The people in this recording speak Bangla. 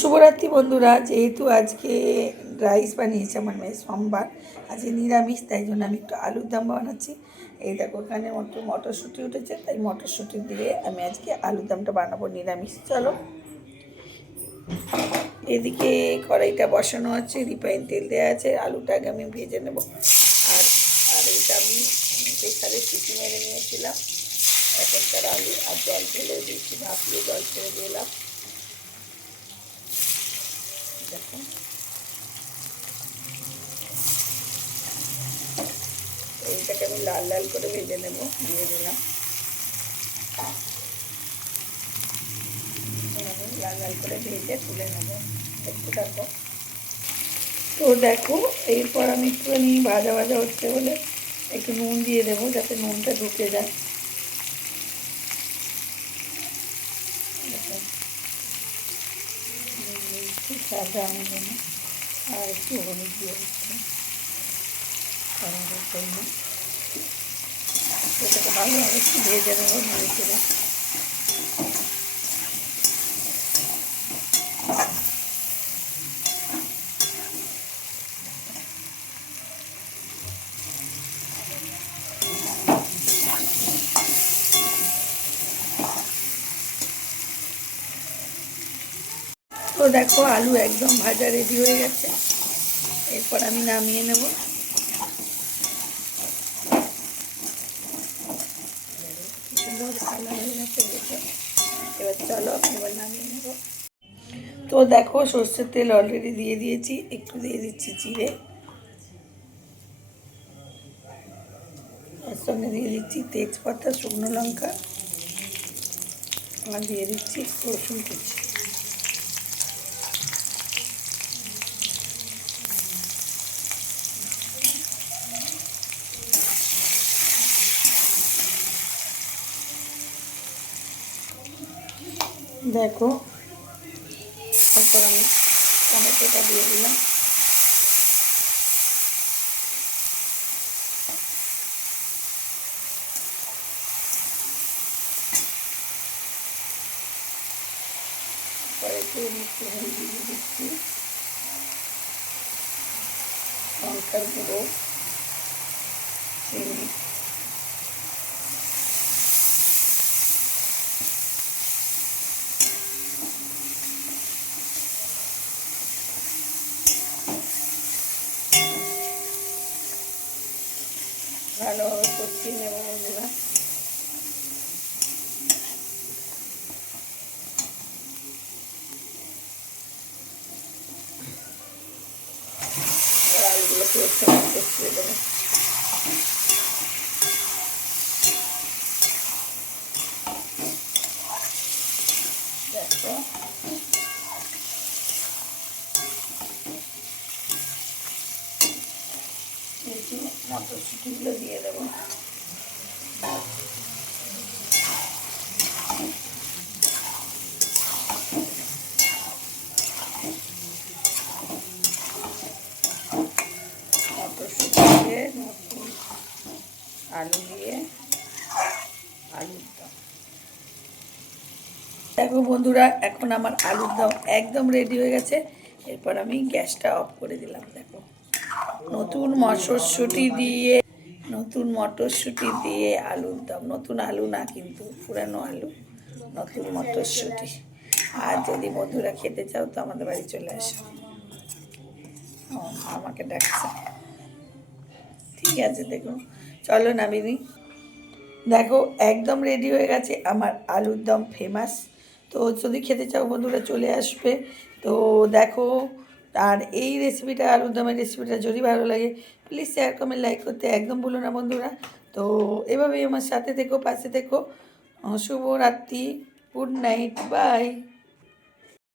শুভরাত্রি বন্ধুরা, যেহেতু আজকে রাইস বানিয়েছে আমার মেয়ে সোমবার, আজকে নিরামিষ, তাই জন্য আমি একটু আলুর দাম বানাচ্ছি। এই দেখো, এখানে মতো মটরশুঁটি উঠেছে, তাই মটরশুঁটি দিয়ে আমি আজকে আলুর দামটা বানাবো নিরামিষ। চলো। এদিকে কড়াইটা বসানো আছে, রিফাইন তেল দেওয়া আছে, আলুটা আগে আমি ভেজে নেব। আর আর এটা আমি প্রেসারে সিটি মেরে নিয়েছিলাম। এখনকার আলু, আর জল ফেলে দিয়েছি, ভাপিয়ে জল ছেড়ে দিলাম দেখুন। এইটাকে আমি লাল লাল করে ভেজে নেব, দিয়ে দিলাম। লাল লাল করে ভেজে তুলে নেব। একটু দেখো। তো দেখো, এরপর আমি একটুখানি ভাজা ভাজা হচ্ছে বলে একটু নুন দিয়ে দেবো যাতে নুনটা ঢুকে যায় দেখো আমি জন্য আর একটু হলুদ দিয়ে দিচ্ছি। কারণ সেটাকে ভালোভাবে একটু ভেজে নেব নেড়ে দেখো আলু একদম ভাজা রেডি হয়ে গেছে। এরপর আমি নামিয়ে নেব। এবার চলো এবার নামিয়ে তো দেখো সর্ষের তেল অলরেডি দিয়ে দিয়েছি, একটু দিয়ে দিচ্ছি জিরে। তার সঙ্গে দিয়ে দিচ্ছি তেজপাতা, শুকনো লঙ্কা। আর দিয়ে দিচ্ছি রসুন কুচি। দেখো তারপর আমি টমেটোটা দিয়ে দিলাম। একটু হলদি দিচ্ছি। লঙ্কার গুঁড়ো। ভালোভাবে কষিয়ে নেব বন্ধুরা। দেখো একটু মটরশুঁটিগুলো দিয়ে দেবো। মটরশুঁটি দিয়ে আলু দিয়ে আলুর দম। দেখো বন্ধুরা, এখন আমার আলুর দম একদম রেডি হয়ে গেছে। এরপর আমি গ্যাসটা অফ করে দিলাম, দেখো। নতুন মটরশুঁটি দিয়ে, নতুন মটরশুঁটি দিয়ে আলুর দম নতুন আলু না কিন্তু, পুরানো আলু, নতুন মটরশুঁটি। আর যদি বন্ধুরা খেতে চাও তো আমাদের বাড়ি চলে আসো। আমাকে ডাকছে। ঠিক আছে, দেখো। চলো নামিনি। দেখো, একদম রেডি হয়ে গেছে। আমার আলুর দম ফেমাস তো যদি খেতে চাও বন্ধুরা চলে আসবে। তো দেখো আর এই রেসিপিটা আলুর দমের রেসিপিটা যদি ভালো লাগে প্লিজ শেয়ার কমেন্ট লাইক করতে একদম ভুলো না বন্ধুরা। তো এভাবেই আমার সাথে থেকো, পাশে থেকো। শুভরাত্রি গুড নাইট বাই